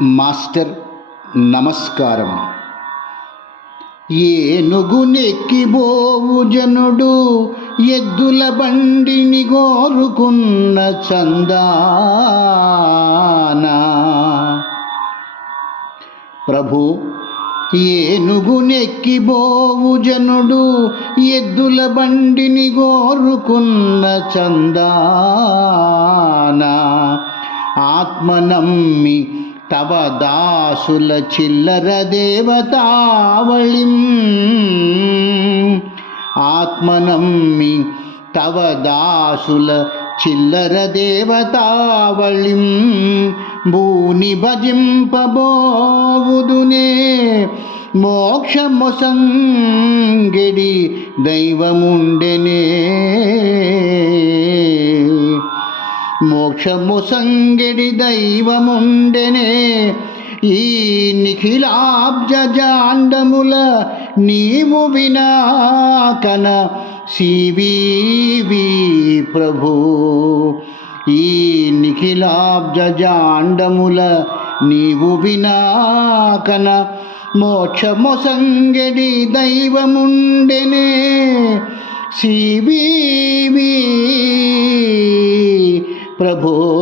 Master నమస్కారం. ఏనుగు నెక్కిబోవు జనుడు ఎద్దుల బండిని గోరుకున్న చందానా. ప్రభు, ఏనుగు నెక్కిబోవు జనుడు ఎద్దుల బండిని గోరుకున్న చందానా. ఆత్మనమ్మి తవ దాసుల చిల్లర దేవతావళిం. ఆత్మనమ్మి తవ దాసుల చిల్లర దేవతావళిం. భూని భజింపబోవుదునే మోక్షమొసంగెడి దైవముండెనే. మోక్షముసంగెడి దైవముండెనే. ఈ నిఖిలాబ్జ జాండముల నీవు వినాకన శివీవి ప్రభు. ఈ నిఖిలాబ్జ జాండముల నీవు వినాకన మోక్షమొసంగెడి దైవముండెనే. శివీవి ప్రభో.